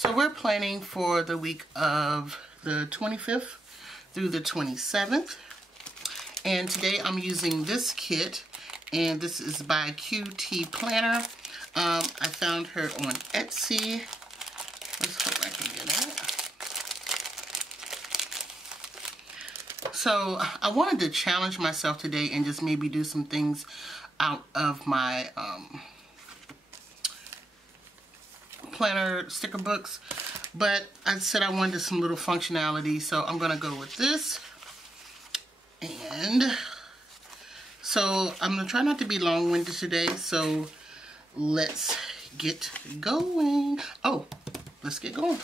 So we're planning for the week of the 25th through the 27th. And today I'm using this kit, and this is by QT Planner. I found her on Etsy. Let's hope I can get it. So I wanted to challenge myself today and just maybe do some things out of my planner sticker books, but I said I wanted some little functionality, so I'm gonna go with this. And so I'm gonna try not to be long-winded today, so let's get going. Let's get going.